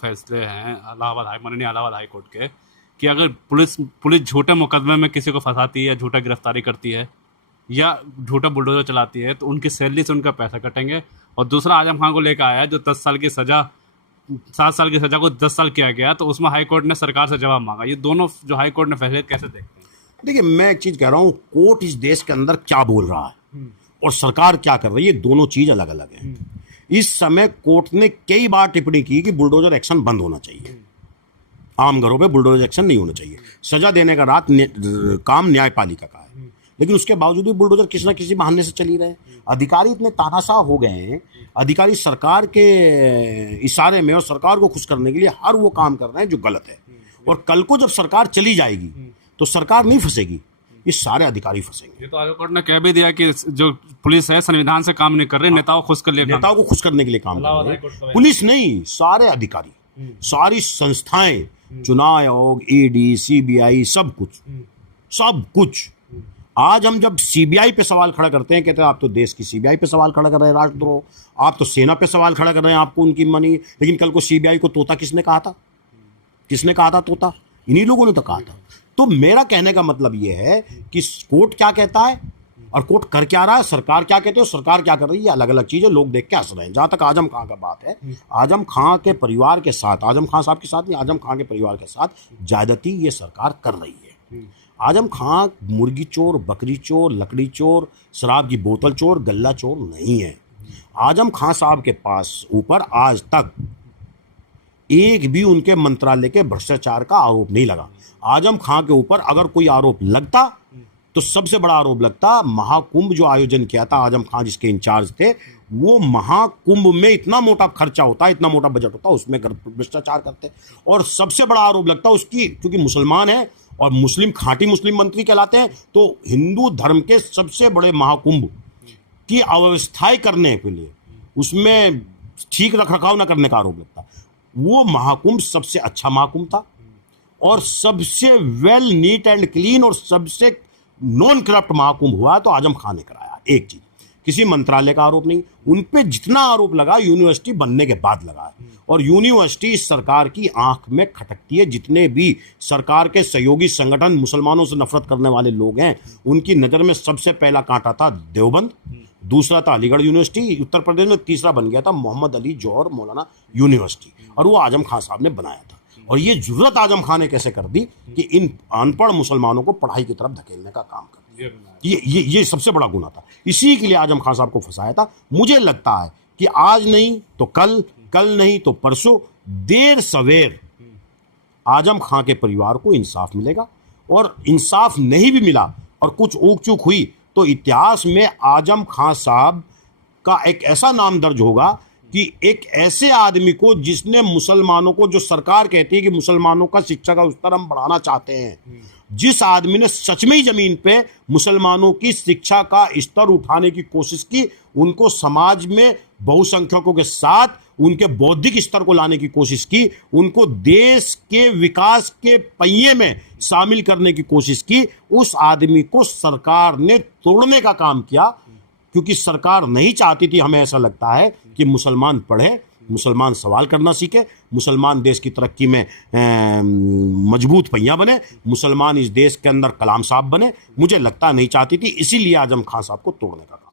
फैसले हैं माननीय इलाहाबाद हाई कोर्ट के कि अगर पुलिस झूठे मुकदमे में किसी को फंसाती है, झूठा गिरफ्तारी करती है या झूठा बुलडोजर चलाती है तो उनकी सैलरी से उनका पैसा कटेंगे। और दूसरा आजम खान को लेकर आया है जो 10 साल की सज़ा 7 साल की सज़ा को 10 साल किया गया, तो उसमें हाई कोर्ट ने सरकार से जवाब मांगा। ये दोनों जो हाई कोर्ट ने फैसले कैसे देखते हैं? देखिए, मैं एक चीज़ कह रहा हूँ, कोर्ट इस देश के अंदर क्या बोल रहा है और सरकार क्या कर रही है, दोनों चीज़ अलग अलग है। इस समय कोर्ट ने कई बार टिप्पणी की कि बुलडोजर एक्शन बंद होना चाहिए, आम घरों पे बुलडोजर एक्शन नहीं होना चाहिए, सजा देने का काम न्यायपालिका का है। लेकिन उसके बावजूद भी बुलडोजर किसी न किसी बहाने से चली रहे। अधिकारी इतने तानाशाह हो गए हैं, अधिकारी सरकार के इशारे में और सरकार को खुश करने के लिए हर वो काम कर रहे हैं जो गलत है। और कल को जब सरकार चली जाएगी तो सरकार नहीं फंसेगी, ये सारे अधिकारी फंसेंगे। ये तो हाई कोर्ट ने कह भी दिया कि जो पुलिस है संविधान से काम नहीं कर रही, नेताओं को खुश कर नेताओं को खुश करने के लिए काम कर रहे हैं। पुलिस नहीं, सारे अधिकारी, सारी संस्थाएं, चुनाव आयोग, ईडी, सीबीआई, सब कुछ। आज हम जब सीबीआई पे सवाल खड़ा करते हैं, कहते हैं आप तो देश की सीबीआई पे सवाल खड़ा कर रहे हैं, राष्ट्रद्रोह, आप तो सेना पे सवाल खड़ा कर रहे हैं, आपको उनकी मनी। लेकिन कल को सीबीआई को तोता किसने कहा था? तोता इन्हीं लोगों ने तो कहा था। तो मेरा कहने का मतलब यह है कि कोर्ट क्या कहता है और कोर्ट कर क्या रहा है, सरकार क्या कहते हो, सरकार क्या कर रही है, अलग अलग चीजें। लोग देख के हंस रहे हैं। जहां तक आजम खां का बात है, आजम खां के परिवार के साथ, आजम खां साहब के साथ नहीं, आजम खां के परिवार के साथ ज्यादती ये सरकार कर रही है। आजम खां मुर्गी चोर, बकरी चोर, लकड़ी चोर, शराब की बोतल चोर, गल्ला चोर नहीं है। आजम खां साहब के पास ऊपर आज तक एक भी उनके मंत्रालय के भ्रष्टाचार का आरोप नहीं लगा। आजम खां के ऊपर अगर कोई आरोप लगता तो सबसे बड़ा आरोप लगता महाकुंभ जो आयोजन किया था आजम खां जिसके इंचार्ज थे, वो महाकुंभ में इतना मोटा खर्चा होता, इतना मोटा बजट होता, उसमें भ्रष्टाचार करते। और सबसे बड़ा आरोप लगता उसकी, क्योंकि मुसलमान है और मुस्लिम, खांटी मुस्लिम मंत्री कहलाते हैं, तो हिंदू धर्म के सबसे बड़े महाकुंभ की अव्यवस्थाएं करने के लिए उसमें ठीक रख रखाव न करने का आरोप लगता। वो महाकुंभ सबसे अच्छा महाकुंभ था और सबसे वेल नीट एंड क्लीन और सबसे नॉन करप्ट महाकुंभ हुआ तो आजम खान ने कराया। एक चीज, किसी मंत्रालय का आरोप नहीं। उन पे जितना आरोप लगा यूनिवर्सिटी बनने के बाद लगा है, और यूनिवर्सिटी इस सरकार की आंख में खटकती है। जितने भी सरकार के सहयोगी संगठन मुसलमानों से नफरत करने वाले लोग हैं, उनकी नजर में सबसे पहला कांटा था देवबंद, दूसरा था अलीगढ़ यूनिवर्सिटी उत्तर प्रदेश में, तीसरा बन गया था मोहम्मद अली जौहर मौलाना यूनिवर्सिटी, और वो आजम खान साहब ने बनाया था। और ये जरूरत आजम खान ने कैसे कर दी कि इन अनपढ़ मुसलमानों को पढ़ाई की तरफ धकेलने का काम कर दिया। ये सबसे बड़ा गुना था। इसी के लिए आजम खान साहब को फंसाया था। मुझे लगता है कि आज नहीं तो कल, कल नहीं तो परसों, देर सवेर आजम खान के परिवार को इंसाफ मिलेगा। और इंसाफ नहीं भी मिला और कुछ ऊक चूक हुई तो इतिहास में आजम खान साहब का एक ऐसा नाम दर्ज होगा कि एक ऐसे आदमी को जिसने मुसलमानों को, जो सरकार कहती है कि मुसलमानों का शिक्षा का स्तर हम बढ़ाना चाहते हैं, जिस आदमी ने सच में ही जमीन पे मुसलमानों की शिक्षा का स्तर उठाने की कोशिश की, उनको समाज में बहुसंख्यकों के साथ उनके बौद्धिक स्तर को लाने की कोशिश की, उनको देश के विकास के पहिए में शामिल करने की कोशिश की, उस आदमी को सरकार ने तोड़ने का काम किया। क्योंकि सरकार नहीं चाहती थी, हमें ऐसा लगता है, कि मुसलमान पढ़े, मुसलमान सवाल करना सीखे, मुसलमान देश की तरक्की में मजबूत पहिया बने, मुसलमान इस देश के अंदर कलाम साहब बने। मुझे लगता नहीं चाहती थी, इसीलिए आजम खान साहब को तोड़ने का काम।